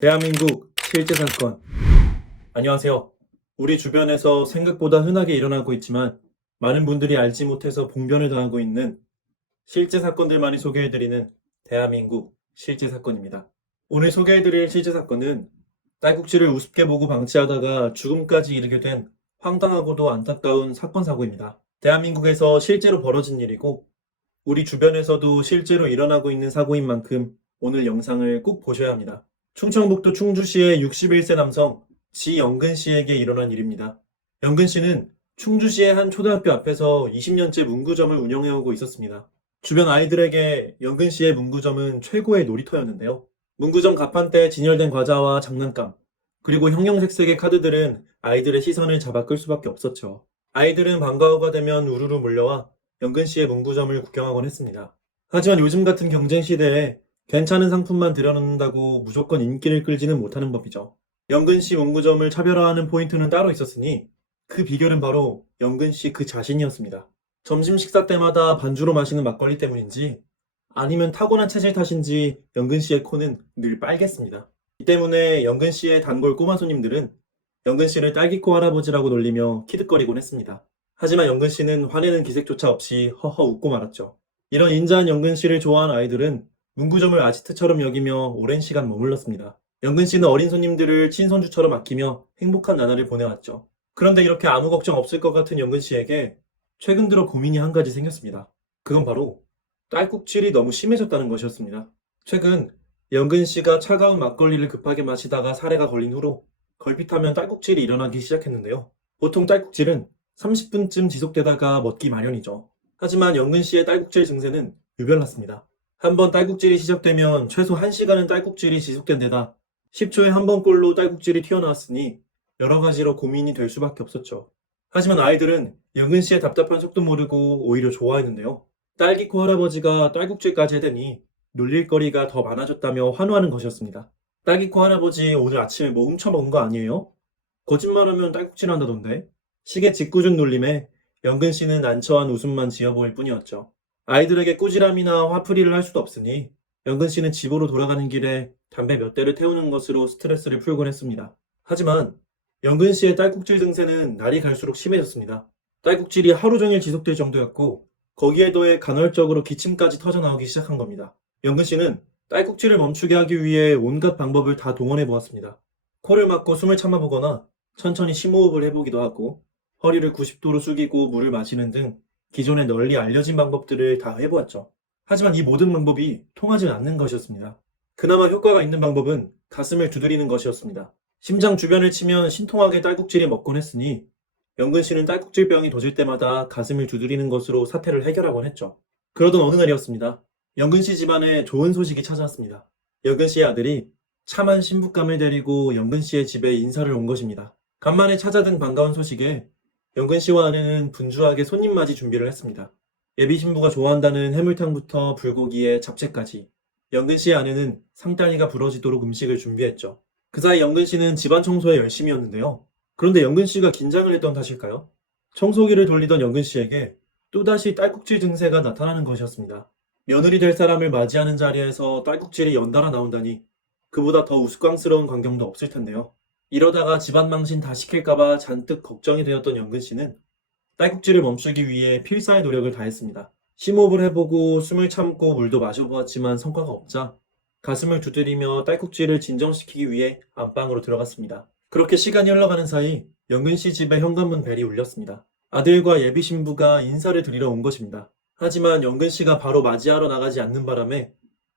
대한민국 실제 사건. 안녕하세요. 우리 주변에서 생각보다 흔하게 일어나고 있지만 많은 분들이 알지 못해서 봉변을 당하고 있는 실제 사건들만이 소개해드리는 대한민국 실제 사건입니다. 오늘 소개해드릴 실제 사건은 딸꾹질을 우습게 보고 방치하다가 죽음까지 이르게 된 황당하고도 안타까운 사건 사고입니다. 대한민국에서 실제로 벌어진 일이고 우리 주변에서도 실제로 일어나고 있는 사고인 만큼 오늘 영상을 꼭 보셔야 합니다. 충청북도 충주시의 61세 남성 지영근 씨에게 일어난 일입니다. 영근 씨는 충주시의 한 초등학교 앞에서 20년째 문구점을 운영해오고 있었습니다. 주변 아이들에게 영근 씨의 문구점은 최고의 놀이터였는데요. 문구점 가판대에 진열된 과자와 장난감, 그리고 형형색색의 카드들은 아이들의 시선을 잡아 끌 수밖에 없었죠. 아이들은 방과 후가 되면 우르르 몰려와 영근 씨의 문구점을 구경하곤 했습니다. 하지만 요즘 같은 경쟁 시대에 괜찮은 상품만 들여놓는다고 무조건 인기를 끌지는 못하는 법이죠. 영근 씨 문구점을 차별화하는 포인트는 따로 있었으니 그 비결은 바로 영근 씨 그 자신이었습니다. 점심 식사 때마다 반주로 마시는 막걸리 때문인지 아니면 타고난 체질 탓인지 영근 씨의 코는 늘 빨갰습니다. 이 때문에 영근 씨의 단골 꼬마 손님들은 영근 씨를 딸기코 할아버지라고 놀리며 키득거리곤 했습니다. 하지만 영근 씨는 화내는 기색조차 없이 허허 웃고 말았죠. 이런 인자한 영근 씨를 좋아하는 아이들은 문구점을 아지트처럼 여기며 오랜 시간 머물렀습니다. 영근 씨는 어린 손님들을 친손주처럼 아끼며 행복한 나날을 보내왔죠. 그런데 이렇게 아무 걱정 없을 것 같은 영근 씨에게 최근 들어 고민이 한 가지 생겼습니다. 그건 바로 딸꾹질이 너무 심해졌다는 것이었습니다. 최근 영근 씨가 차가운 막걸리를 급하게 마시다가 사례가 걸린 후로 걸핏하면 딸꾹질이 일어나기 시작했는데요. 보통 딸꾹질은 30분쯤 지속되다가 멎기 마련이죠. 하지만 영근 씨의 딸꾹질 증세는 유별났습니다. 한번 딸꾹질이 시작되면 최소 1시간은 딸꾹질이 지속된 데다 10초에 한 번꼴로 딸꾹질이 튀어나왔으니 여러 가지로 고민이 될 수밖에 없었죠. 하지만 아이들은 영근 씨의 답답한 속도 모르고 오히려 좋아했는데요. 딸기코 할아버지가 딸꾹질까지 해대니 놀릴거리가 더 많아졌다며 환호하는 것이었습니다. 딸기코 할아버지 오늘 아침에 뭐 훔쳐먹은 거 아니에요? 거짓말하면 딸꾹질 한다던데? 시계 짓궂은 놀림에 영근 씨는 난처한 웃음만 지어 보일 뿐이었죠. 아이들에게 꾸지람이나 화풀이를 할 수도 없으니 영근 씨는 집으로 돌아가는 길에 담배 몇 대를 태우는 것으로 스트레스를 풀곤 했습니다. 하지만 영근 씨의 딸꾹질 증세는 날이 갈수록 심해졌습니다. 딸꾹질이 하루 종일 지속될 정도였고 거기에 더해 간헐적으로 기침까지 터져나오기 시작한 겁니다. 영근 씨는 딸꾹질을 멈추게 하기 위해 온갖 방법을 다 동원해 보았습니다. 코를 막고 숨을 참아보거나 천천히 심호흡을 해보기도 하고 허리를 90도로 숙이고 물을 마시는 등 기존에 널리 알려진 방법들을 다 해보았죠. 하지만 이 모든 방법이 통하지 않는 것이었습니다. 그나마 효과가 있는 방법은 가슴을 두드리는 것이었습니다. 심장 주변을 치면 신통하게 딸꾹질이 먹곤 했으니 영근 씨는 딸꾹질병이 도질 때마다 가슴을 두드리는 것으로 사태를 해결하곤 했죠. 그러던 어느 날이었습니다. 영근 씨 집안에 좋은 소식이 찾아왔습니다. 영근 씨의 아들이 참한 신부감을 데리고 영근 씨의 집에 인사를 온 것입니다. 간만에 찾아든 반가운 소식에 영근 씨와 아내는 분주하게 손님 맞이 준비를 했습니다. 예비 신부가 좋아한다는 해물탕부터 불고기에 잡채까지 영근 씨의 아내는 상다리가 부러지도록 음식을 준비했죠. 그 사이 영근 씨는 집안 청소에 열심이었는데요. 그런데 영근 씨가 긴장을 했던 탓일까요? 청소기를 돌리던 영근 씨에게 또다시 딸꾹질 증세가 나타나는 것이었습니다. 며느리 될 사람을 맞이하는 자리에서 딸꾹질이 연달아 나온다니 그보다 더 우스꽝스러운 광경도 없을 텐데요. 이러다가 집안 망신 다 시킬까봐 잔뜩 걱정이 되었던 영근 씨는 딸꾹질을 멈추기 위해 필사의 노력을 다했습니다. 심호흡을 해보고 숨을 참고 물도 마셔보았지만 성과가 없자 가슴을 두드리며 딸꾹질을 진정시키기 위해 안방으로 들어갔습니다. 그렇게 시간이 흘러가는 사이 영근 씨 집에 현관문 벨이 울렸습니다. 아들과 예비 신부가 인사를 드리러 온 것입니다. 하지만 영근 씨가 바로 맞이하러 나가지 않는 바람에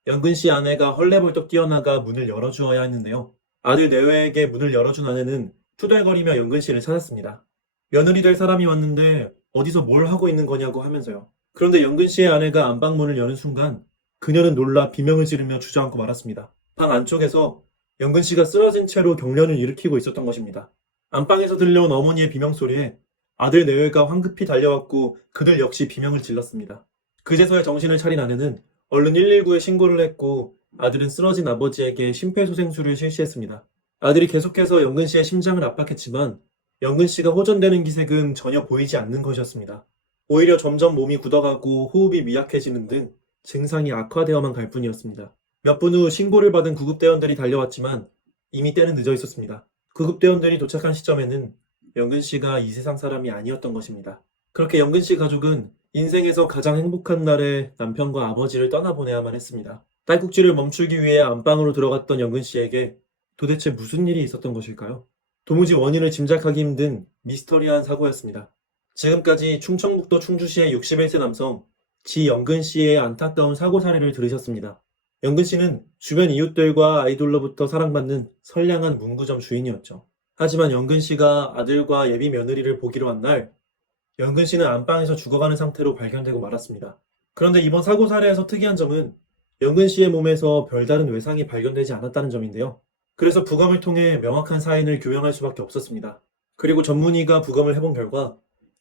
영근 씨 아내가 헐레벌떡 뛰어나가 문을 열어주어야 했는데요. 아들 내외에게 문을 열어준 아내는 투덜거리며 영근 씨를 찾았습니다. 며느리 될 사람이 왔는데 어디서 뭘 하고 있는 거냐고 하면서요. 그런데 영근 씨의 아내가 안방문을 여는 순간 그녀는 놀라 비명을 지르며 주저앉고 말았습니다. 방 안쪽에서 영근 씨가 쓰러진 채로 경련을 일으키고 있었던 것입니다. 안방에서 들려온 어머니의 비명소리에 아들 내외가 황급히 달려왔고 그들 역시 비명을 질렀습니다. 그제서야 정신을 차린 아내는 얼른 119에 신고를 했고 아들은 쓰러진 아버지에게 심폐소생술을 실시했습니다. 아들이 계속해서 영근 씨의 심장을 압박했지만 영근 씨가 호전되는 기색은 전혀 보이지 않는 것이었습니다. 오히려 점점 몸이 굳어가고 호흡이 미약해지는 등 증상이 악화되어만 갈 뿐이었습니다. 몇 분 후 신고를 받은 구급대원들이 달려왔지만 이미 때는 늦어 있었습니다. 구급대원들이 도착한 시점에는 영근 씨가 이 세상 사람이 아니었던 것입니다. 그렇게 영근 씨 가족은 인생에서 가장 행복한 날에 남편과 아버지를 떠나보내야만 했습니다. 딸꾹질을 멈추기 위해 안방으로 들어갔던 영근 씨에게 도대체 무슨 일이 있었던 것일까요? 도무지 원인을 짐작하기 힘든 미스터리한 사고였습니다. 지금까지 충청북도 충주시의 61세 남성 지영근 씨의 안타까운 사고 사례를 들으셨습니다. 영근 씨는 주변 이웃들과 아이돌로부터 사랑받는 선량한 문구점 주인이었죠. 하지만 영근 씨가 아들과 예비 며느리를 보기로 한 날, 영근 씨는 안방에서 죽어가는 상태로 발견되고 말았습니다. 그런데 이번 사고 사례에서 특이한 점은 영근 씨의 몸에서 별다른 외상이 발견되지 않았다는 점인데요. 그래서 부검을 통해 명확한 사인을 규명할 수밖에 없었습니다. 그리고 전문의가 부검을 해본 결과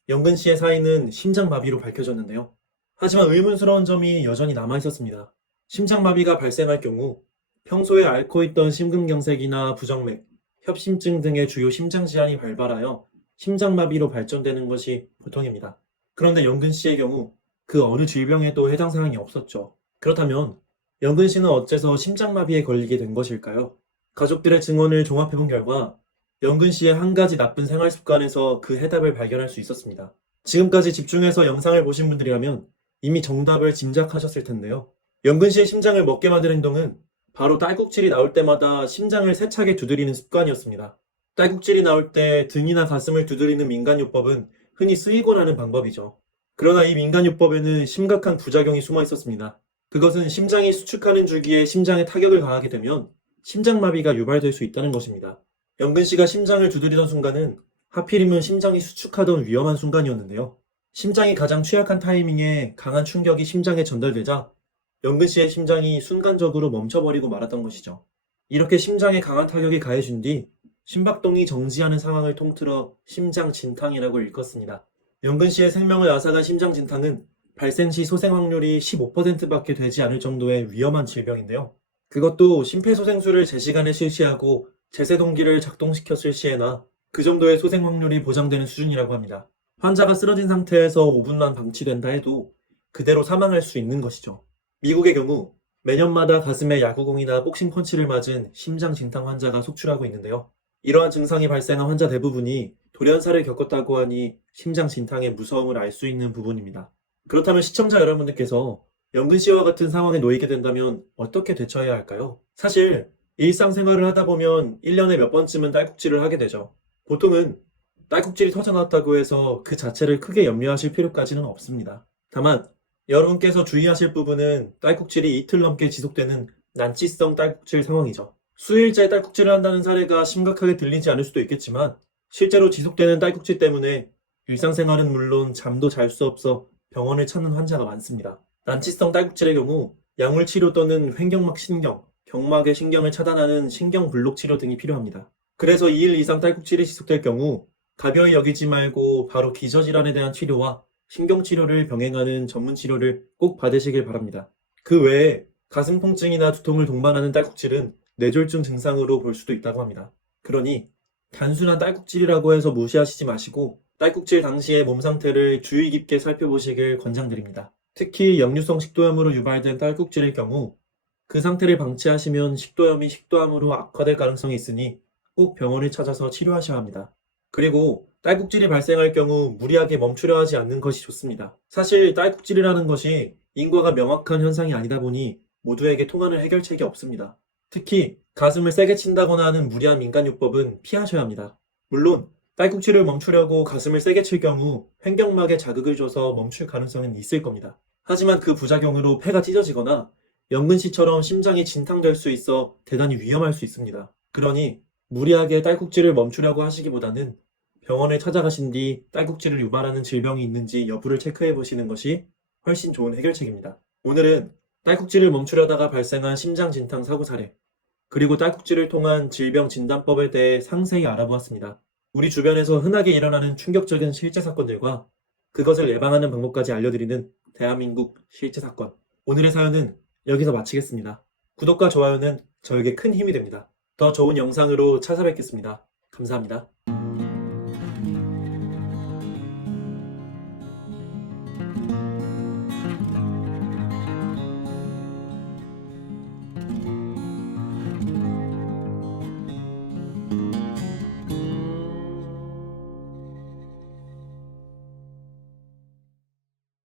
영근 씨의 사인은 심장마비로 밝혀졌는데요. 하지만 의문스러운 점이 여전히 남아있었습니다. 심장마비가 발생할 경우 평소에 앓고 있던 심근경색이나 부정맥, 협심증 등의 주요 심장질환이 발발하여 심장마비로 발전되는 것이 보통입니다. 그런데 영근 씨의 경우 그 어느 질병에도 해당 사항이 없었죠. 그렇다면 영근 씨는 어째서 심장마비에 걸리게 된 것일까요? 가족들의 증언을 종합해본 결과 영근 씨의 한 가지 나쁜 생활 습관에서 그 해답을 발견할 수 있었습니다. 지금까지 집중해서 영상을 보신 분들이라면 이미 정답을 짐작하셨을 텐데요. 영근 씨의 심장을 먹게 만든 행동은 바로 딸꾹질이 나올 때마다 심장을 세차게 두드리는 습관이었습니다. 딸꾹질이 나올 때 등이나 가슴을 두드리는 민간요법은 흔히 쓰이곤 하는 방법이죠. 그러나 이 민간요법에는 심각한 부작용이 숨어 있었습니다. 그것은 심장이 수축하는 주기에 심장에 타격을 가하게 되면 심장마비가 유발될 수 있다는 것입니다. 영근 씨가 심장을 두드리던 순간은 하필이면 심장이 수축하던 위험한 순간이었는데요. 심장이 가장 취약한 타이밍에 강한 충격이 심장에 전달되자 영근 씨의 심장이 순간적으로 멈춰버리고 말았던 것이죠. 이렇게 심장에 강한 타격이 가해진 뒤 심박동이 정지하는 상황을 통틀어 심장진탕이라고 일컫습니다. 영근 씨의 생명을 앗아간 심장진탕은 발생 시 소생 확률이 15%밖에 되지 않을 정도의 위험한 질병인데요. 그것도 심폐소생술을 제 시간에 실시하고 제세동기를 작동시켰을 시에나 그 정도의 소생 확률이 보장되는 수준이라고 합니다. 환자가 쓰러진 상태에서 5분만 방치된다 해도 그대로 사망할 수 있는 것이죠. 미국의 경우 매년마다 가슴에 야구공이나 복싱 펀치를 맞은 심장 진탕 환자가 속출하고 있는데요. 이러한 증상이 발생한 환자 대부분이 돌연사를 겪었다고 하니 심장 진탕의 무서움을 알 수 있는 부분입니다. 그렇다면 시청자 여러분들께서 영근 씨와 같은 상황에 놓이게 된다면 어떻게 대처해야 할까요? 사실 일상생활을 하다 보면 1년에 몇 번쯤은 딸꾹질을 하게 되죠. 보통은 딸꾹질이 터져나왔다고 해서 그 자체를 크게 염려하실 필요까지는 없습니다. 다만 여러분께서 주의하실 부분은 딸꾹질이 이틀 넘게 지속되는 난치성 딸꾹질 상황이죠. 수일째 딸꾹질을 한다는 사례가 심각하게 들리지 않을 수도 있겠지만 실제로 지속되는 딸꾹질 때문에 일상생활은 물론 잠도 잘 수 없어 병원을 찾는 환자가 많습니다. 난치성 딸꾹질의 경우 약물치료 또는 횡격막 신경, 경막의 신경을 차단하는 신경블록 치료 등이 필요합니다. 그래서 2일 이상 딸꾹질이 지속될 경우 가벼이 여기지 말고 바로 기저질환에 대한 치료와 신경치료를 병행하는 전문치료를 꼭 받으시길 바랍니다. 그 외에 가슴 통증이나 두통을 동반하는 딸꾹질은 뇌졸중 증상으로 볼 수도 있다고 합니다. 그러니 단순한 딸꾹질이라고 해서 무시하시지 마시고 딸꾹질 당시의 몸 상태를 주의 깊게 살펴보시길 권장드립니다. 특히 역류성 식도염으로 유발된 딸꾹질의 경우 그 상태를 방치하시면 식도염이 식도암으로 악화될 가능성이 있으니 꼭 병원을 찾아서 치료하셔야 합니다. 그리고 딸꾹질이 발생할 경우 무리하게 멈추려 하지 않는 것이 좋습니다. 사실 딸꾹질이라는 것이 인과가 명확한 현상이 아니다 보니 모두에게 통하는 해결책이 없습니다. 특히 가슴을 세게 친다거나 하는 무리한 민간요법은 피하셔야 합니다. 물론 딸꾹질을 멈추려고 가슴을 세게 칠 경우 횡격막에 자극을 줘서 멈출 가능성은 있을 겁니다. 하지만 그 부작용으로 폐가 찢어지거나 영근 씨처럼 심장이 진탕될 수 있어 대단히 위험할 수 있습니다. 그러니 무리하게 딸꾹질을 멈추려고 하시기보다는 병원을 찾아가신 뒤 딸꾹질을 유발하는 질병이 있는지 여부를 체크해 보시는 것이 훨씬 좋은 해결책입니다. 오늘은 딸꾹질을 멈추려다가 발생한 심장 진탕 사고 사례, 그리고 딸꾹질을 통한 질병 진단법에 대해 상세히 알아보았습니다. 우리 주변에서 흔하게 일어나는 충격적인 실제 사건들과 그것을 예방하는 방법까지 알려드리는 대한민국 실제 사건. 오늘의 사연은 여기서 마치겠습니다. 구독과 좋아요는 저에게 큰 힘이 됩니다. 더 좋은 영상으로 찾아뵙겠습니다. 감사합니다.